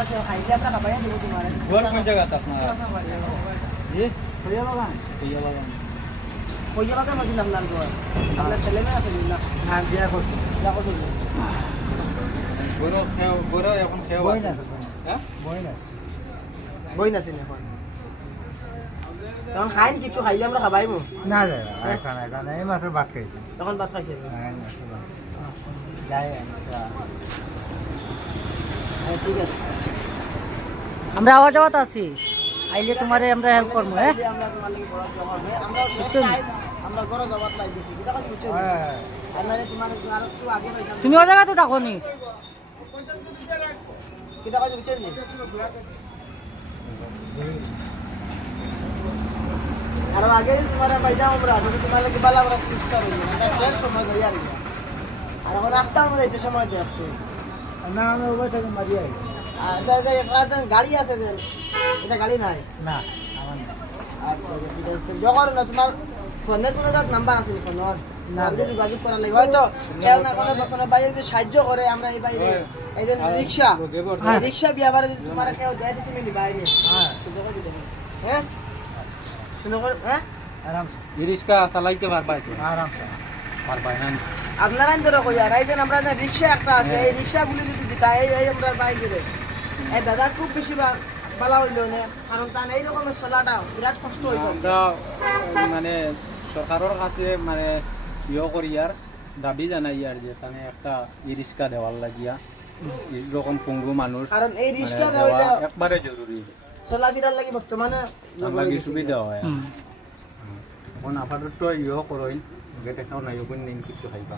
আছে খাইলে আমরা খাবাই দেব তোমারে ঘর কোন জায়গা আপনার জি কইয়া বাগান কইয়া বাগান কইয়া বাগান মাঝে আপনার ঘর আপনার ছেলে মেয়ে আছে না হ্যাঁ বিয়া করছে বিয়া করছে গরো এখন খেয়ে বই না হ্যাঁ বই না চিনি এখন তখন খাইন কিছু খাইলে আমরা খাবাইমু না এখন এই মাত্র ভাত খাইছি তখন ভাত খাইছে যাই ঠিক আছে আমরা আওয়াজ আওয়াজ আছি আইলে তোমারে আমরা হেল্প করবো হ্যাঁ আমরা তোমার লাগি বড় জমা আমরা আমরা বড় জমা লাই দিছি এটা কথা বুঝছো আমরা তোমার আর একটু আগে হইতাম তুমি ও জায়গা তো ডাকো নি এটা কথা বুঝছো নি আর আগে তোমার পাইতাম আমরা যদি তোমার লাগি বালা বড় চেষ্টা হইলো এটা শেষ সময় দেই আর আর এখন একটা আমরা এই সময় দেখছি না আমি ওই থেকে মারি আই আচ্ছা একটা গাড়ি আছে যে এটা গাড়ি নাই না আমার না আচ্ছা ঠিক আছে জগর না তোমার ফোনে কোনো দাঁত নাম্বার আছে ফোনের না যদি যোগাযোগ করার লাগে হয়তো কেউ না কোনো বাইরে যদি সাহায্য করে আমরা এই বাইরে এই যে রিক্সা রিক্সা বিয়াবারে যদি তোমার কেউ দেয় তুমি নি বাইরে হ্যাঁ হ্যাঁ শুনো করে হ্যাঁ আরাম রিক্সা চালাইতে পারবা আরাম পারবা হ্যাঁ আপনারা ইন্দোর কইয়া এই যে আমরা যে রিক্সা একটা আছে এই রিক্সাগুলি যদি দিতা এই আমরা বাইরে এই দাদা খুব বেশি ভালো হইলো না কারণ তার এই রকমের চলাটা বিরাট কষ্ট হইতো আমরা মানে সরকারের কাছে মানে করি আর দাবি জানাই আর যে তাহলে একটা রিক্সা দেওয়ার লাগিয়া এরকম পঙ্গু মানুষ কারণ এই রিক্সা দেওয়া দেওয়া একবারে জরুরি চলাফেরার লাগি বর্তমানে লাগি সুবিধা হয় এখন আপাতত করইন গেটে খাও নাই ওপেন নেই কিছু খাইবা